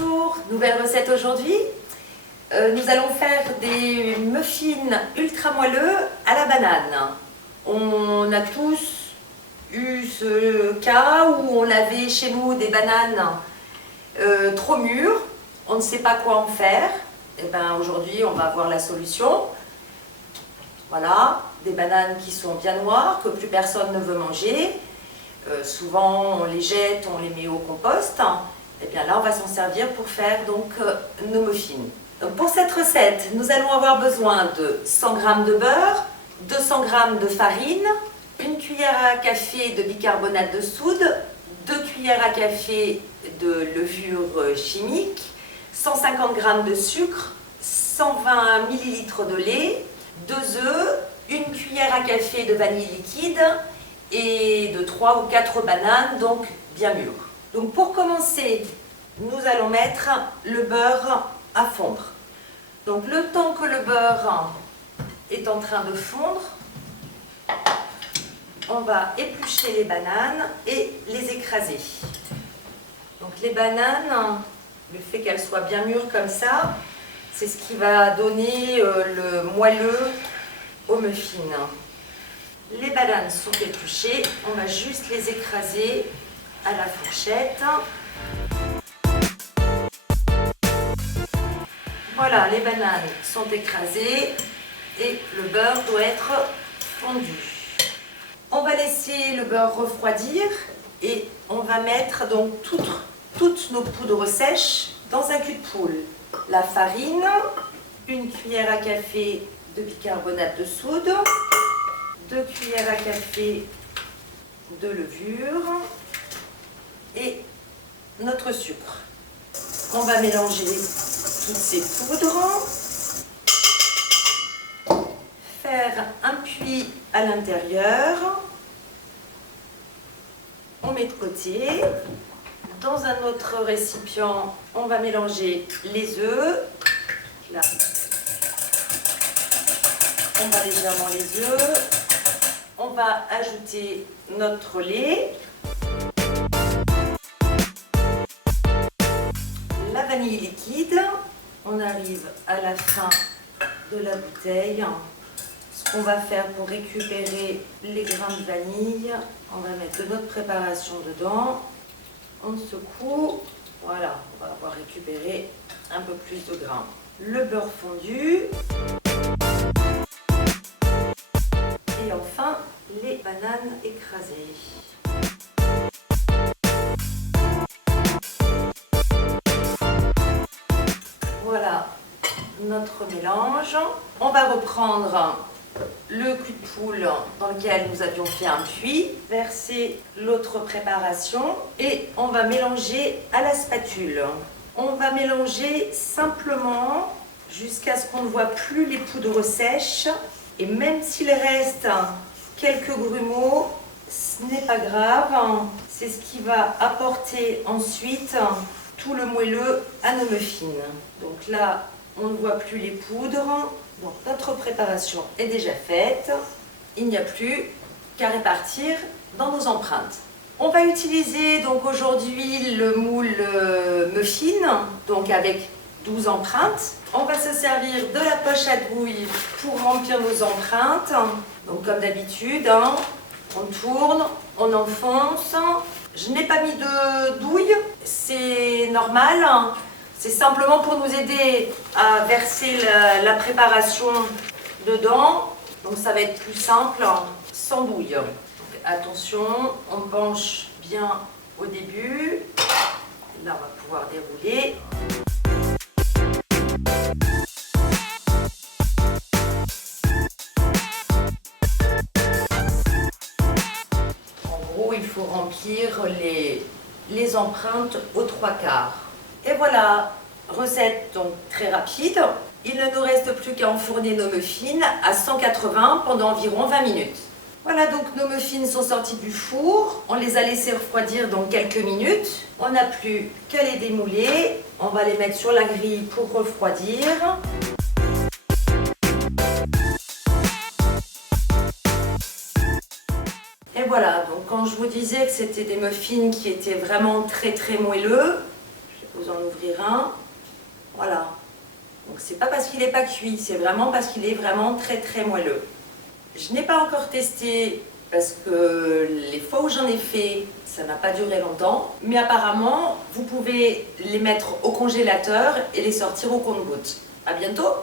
Bonjour, nouvelle recette aujourd'hui. Nous allons faire des muffins ultra moelleux à la banane. On a tous eu ce cas où on avait chez nous des bananes trop mûres. On ne sait pas quoi en faire. Et bien aujourd'hui on va voir la solution. Voilà, des bananes qui sont bien noires, que plus personne ne veut manger. Souvent on les jette, on les met au compost. Et bien là on va s'en servir pour faire donc nos muffins. Donc pour cette recette, nous allons avoir besoin de 100 g de beurre, 200 g de farine, une cuillère à café de bicarbonate de soude, 2 cuillères à café de levure chimique, 150 g de sucre, 120 ml de lait, 2 œufs, une cuillère à café de vanille liquide et de 3 ou 4 bananes, donc bien mûres. Donc pour commencer, nous allons mettre le beurre à fondre. Donc le temps que le beurre est en train de fondre, on va éplucher les bananes et les écraser. Donc les bananes, le fait qu'elles soient bien mûres comme ça, c'est ce qui va donner le moelleux au muffin. Les bananes sont épluchées, on va juste les écraser à la fourchette. Voilà, les bananes sont écrasées et le beurre doit être fondu. On va laisser le beurre refroidir et on va mettre donc toutes nos poudres sèches dans un cul de poule. La farine, une cuillère à café de bicarbonate de soude, 2 cuillères à café de levure et notre sucre. On va mélanger toutes ces poudres, faire un puits à l'intérieur, on met de côté. Dans un autre récipient, on va mélanger les œufs. Là, on va légèrement les œufs. On va ajouter notre lait, la vanille liquide. On arrive à la fin de la bouteille. Ce qu'on va faire pour récupérer les grains de vanille, on va mettre de notre préparation dedans. On secoue, voilà, on va avoir récupéré un peu plus de grains. Le beurre fondu. Et enfin, les bananes écrasées. Voilà notre mélange. On va reprendre le cul de poule dans lequel nous avions fait un puits, verser l'autre préparation et on va mélanger à la spatule. On va mélanger simplement jusqu'à ce qu'on ne voit plus les poudres sèches. Et même s'il reste quelques grumeaux, ce n'est pas grave. C'est ce qui va apporter ensuite tout le moelleux à nos muffins. Donc là, on ne voit plus les poudres. Donc notre préparation est déjà faite. Il n'y a plus qu'à répartir dans nos empreintes. On va utiliser donc aujourd'hui le moule muffin, donc avec 12 empreintes. On va se servir de la poche à douille pour remplir nos empreintes. Donc comme d'habitude, on tourne, on enfonce. Je n'ai pas mis de douille, c'est normal. C'est simplement pour nous aider à verser la préparation dedans. Donc ça va être plus simple sans douille. Donc, attention, on penche bien au début. Là, on va pouvoir dérouler. Il faut remplir les empreintes aux 3/4. Et voilà, recette donc très rapide. Il ne nous reste plus qu'à enfourner nos muffins à 180 pendant environ 20 minutes. Voilà, donc nos muffins sont sortis du four. On les a laissés refroidir dans quelques minutes. On n'a plus qu'à les démouler. On va les mettre sur la grille pour refroidir. Et voilà, donc quand je vous disais que c'était des muffins qui étaient vraiment très moelleux, je vais vous en ouvrir un. Voilà. Donc c'est pas parce qu'il n'est pas cuit, c'est vraiment parce qu'il est vraiment très très moelleux. Je n'ai pas encore testé parce que les fois où j'en ai fait, ça n'a pas duré longtemps. Mais apparemment, vous pouvez les mettre au congélateur et les sortir au compte-gouttes. À bientôt!